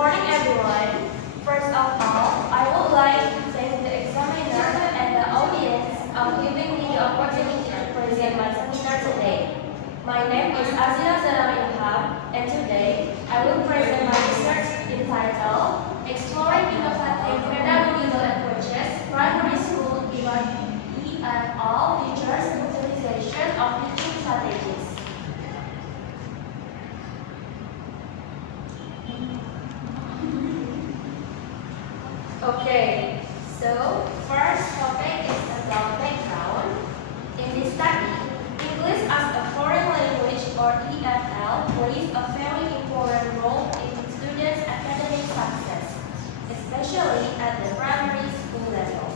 morning, everyone. First of all, I would like to thank the examiner and the audience for giving me the opportunity to present my seminar today. My name is Zahrawiyyah, and today I will present my research entitled Exploring Innovative Pedagogical Approaches, Primary School ERP and All Teachers' Utilization of Teaching Strategies. Okay, so first topic is about background. In this study, English as a foreign language or EFL plays a very important role in students' academic success, especially at the primary school level.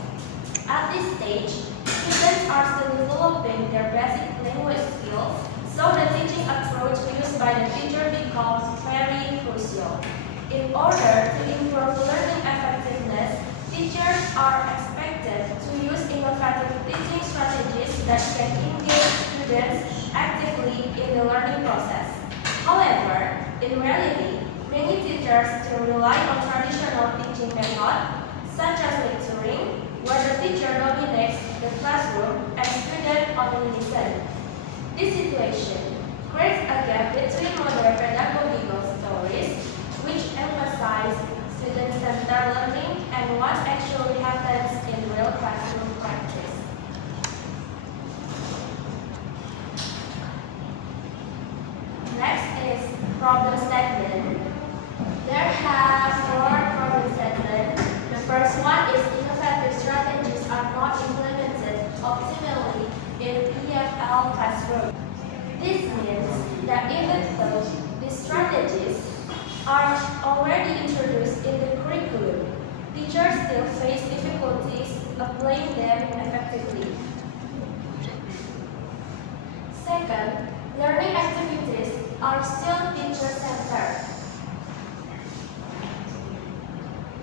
At this stage, students are still developing their basic language skills, so the teaching approach used by the teacher becomes very crucial. In order to improve learning effectiveness, teachers are expected to use innovative teaching strategies that can engage students actively in the learning process. However, in reality, many teachers still rely on traditional teaching methods, such as lecturing, where the teacher dominates the classroom and students only listen. This situation creates a gap between modern pedagogical stories, which emphasize student-centered learning, and what actually happens in real classroom practice. Next is problem statement. There are 4 problem statements. The first one is innovative strategies are not implemented optimally in EFL classroom. This means that even though these strategies are already introduced in the curriculum, teachers still face difficulties applying them effectively. Second, learning activities are still teacher-centered,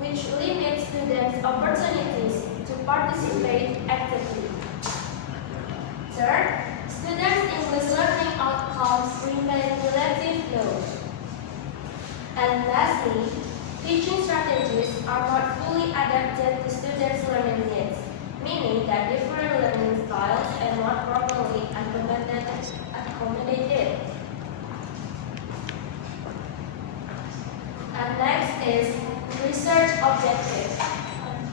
which limits students' opportunities to participate actively. Third, students' English learning outcomes remain relatively low. And lastly, teaching strategies are not fully adapted to students' learning needs, meaning that different learning styles are not properly accommodated. And next is research objectives.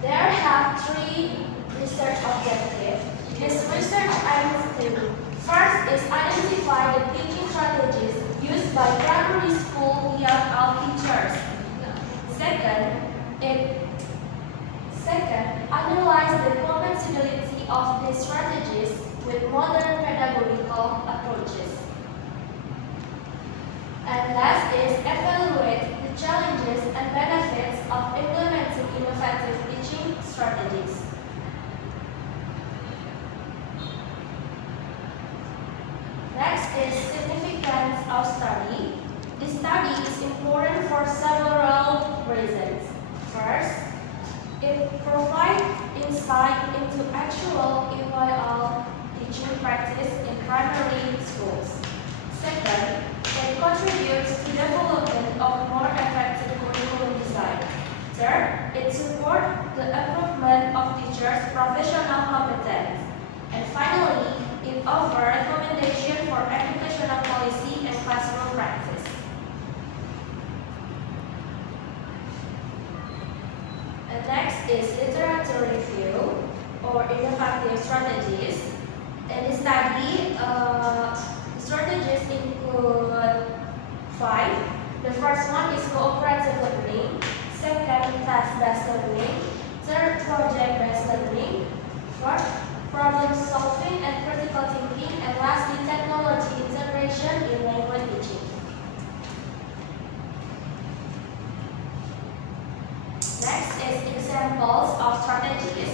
There have 3 research objectives. This research aims to first is identify the teaching strategies used by primary school EFL teachers. Second, analyze the compatibility of these strategies with modern pedagogical approaches. And last is evaluate the challenges and benefits of implementing innovative teaching strategies. Next is significance of study. This study is important for several reasons. First, it provides insight into actual EYL teaching practice in primary schools. Second, it contributes to the development of more effective curriculum design. Third, it supports the improvement of teachers' professional competence. And finally, it offers recommendations for educational policy and classroom practice. And next is literature review or innovative strategies. In this study, strategies include 5. The first one is cooperative learning. Second, task-based learning. Third, project-based learning. Fourth, problem solving and critical thinking. And lastly, technology integration in language teaching. Next is examples of strategies.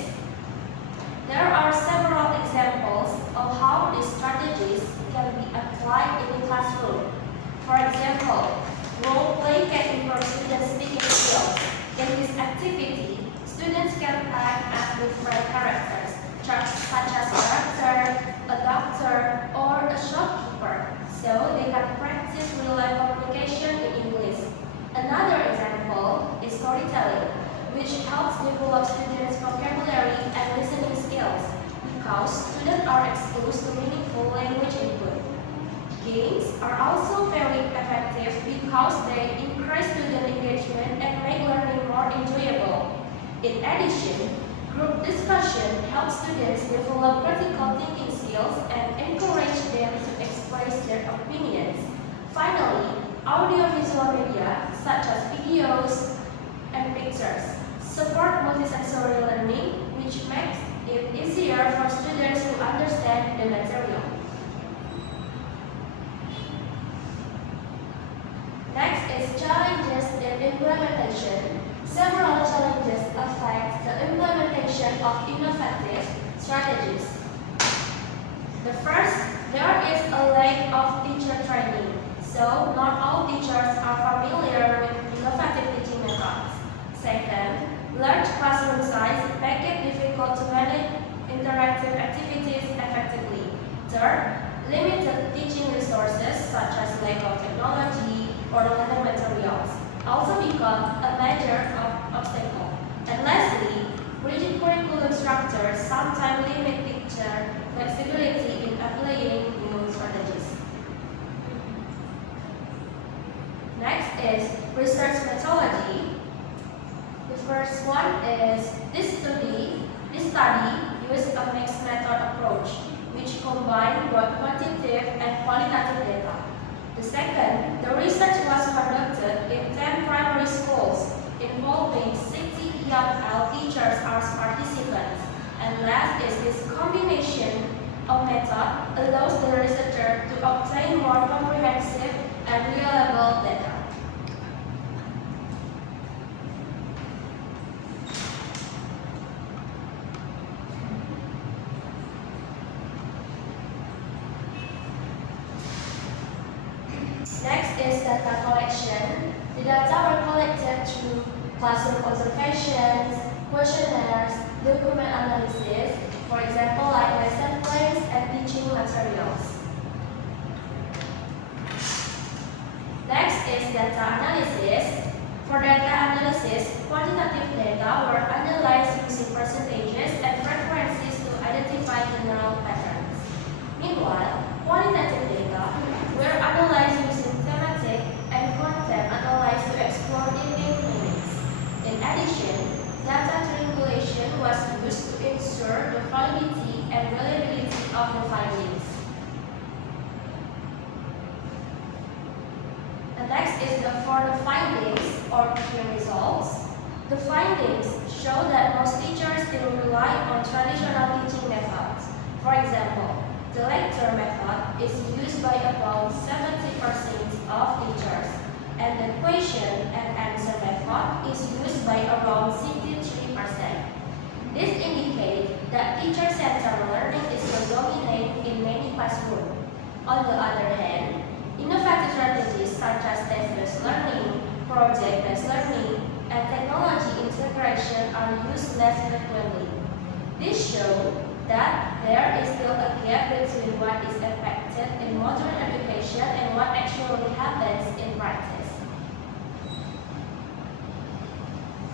There are several examples of how these strategies can be applied in the classroom. For example, role play can improve students' speaking skills. In this activity, students can act as different characters, such as a doctor, a doctor, or a shopkeeper, so they can practice real-life communication in English. Another example develop students' vocabulary and listening skills because students are exposed to meaningful language input. Games are also very effective because they increase student engagement and make learning more enjoyable. In addition, group discussion helps students develop critical thinking skills and encourage them to express their opinions. Finally, audiovisual media such as videos and pictures support multisensory learning, which makes it easier for students to understand the material. Next is challenges in implementation. Several challenges affect the implementation of innovative strategies. The first, there is a lack of teacher training, so not all teachers are familiar with innovative teaching methods. Second, large classroom size make it difficult to manage interactive activities effectively. Third, limited teaching resources such as lack of technology or learning materials also become a major obstacle. And lastly, rigid curriculum structures sometimes limit teacher flexibility in applying new strategies. Next is research methodology. The first one is this study uses a mixed method approach, which combines both quantitative and qualitative data. The second, the research was conducted in 10 primary schools involving 60 EFL teachers as participants. And last is this combination of method allows the researcher to obtain more comprehensive and reliable data. Next is data collection. The data were collected through classroom observations, questionnaires, document analysis, for example, like lesson plans and teaching materials. Next is data analysis. For data analysis, quantitative data were analyzed using percentages and frequencies to identify general patterns. Meanwhile, qualitative data were analyzed using thematic and content analyzed to explore detailed meanings. In addition, data triangulation was used to ensure the validity and reliability of the findings. And next is for the findings or key results. The findings show that most teachers still rely on traditional teaching methods. For example, the lecture method is used by about 70% of teachers, and the question and answer method is used by around 63%. This indicates that teacher-centered learning is still dominant in many classrooms. On the other hand, innovative strategies such as test-based learning, project-based learning, and technology integration are used less frequently. This shows that there is still a gap between what is expected in modern education and what actually happens in practice.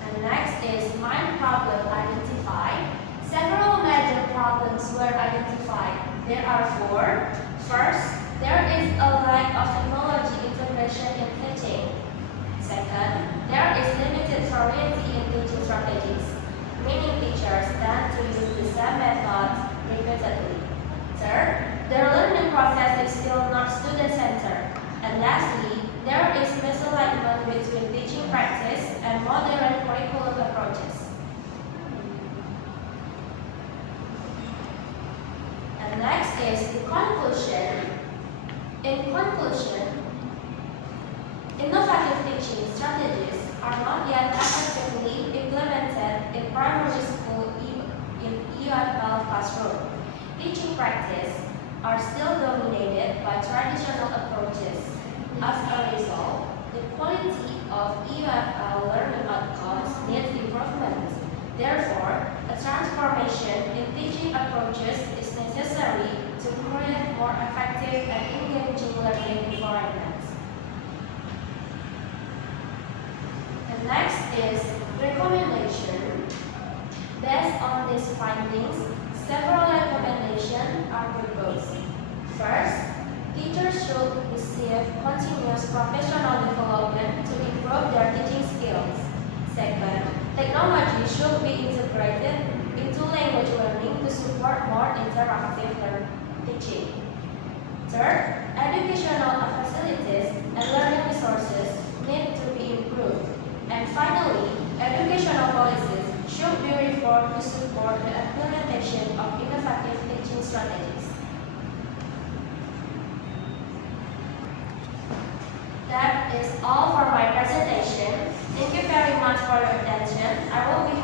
And next is mind problem identified. Several major problems were identified. There are four. First, there is a lack of technology integration in teaching. Second, there is limited variety in teaching strategies, meaning teachers tend to use the same methods repeatedly. Third, their learning process is still not student-centered. And lastly, there is misalignment between teaching practice and modern curriculum approaches. And next is the conclusion. In conclusion, innovative teaching strategies are not yet effectively implemented in primary school in EFL classroom. Teaching practice are still dominated by traditional approaches. As a result, the quality of EFL learning outcomes needs improvement. Therefore, a transformation in teaching approaches is necessary to create more effective and engaging learning environments. And next is Recommendation. Based on these findings, several recommendations are proposed. First, teachers should receive continuous professional development to improve their teaching skills. Second, technology should be integrated into language learning to support more interactive teaching. Third, educational facilities and learning resources need to be improved. And finally, educational policies should be reformed to support the implementation of innovative teaching strategies. That is all for my presentation. Thank you very much for your attention. I will be